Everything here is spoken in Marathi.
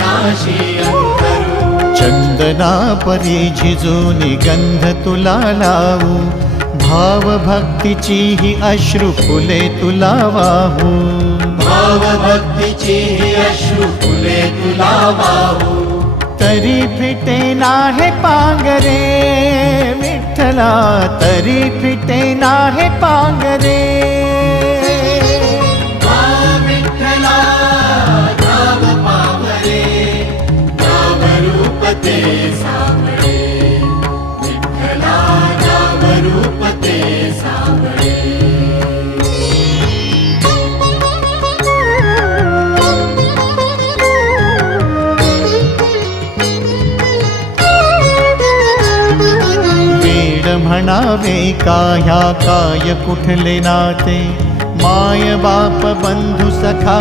विनाशी अंतरू। चंदना परी झिजूनी गंध तुला लावू, भाव भक्तीची ही अश्रु फुले तुला वाहू। भाव भक्तीची ही अश्रु फुले तुला वाहू। तरी फिटे नाहे पांगरे विठ्ठला, तरी फिटे नाहे पांगरे। विठ्ठला नाम पावरे, नाम रूप ते सावळे। विठ्ठला नाम रूप ते सावळे। म्हणावे काह्या काय कुठले नाते, माय बाप बंधु सखा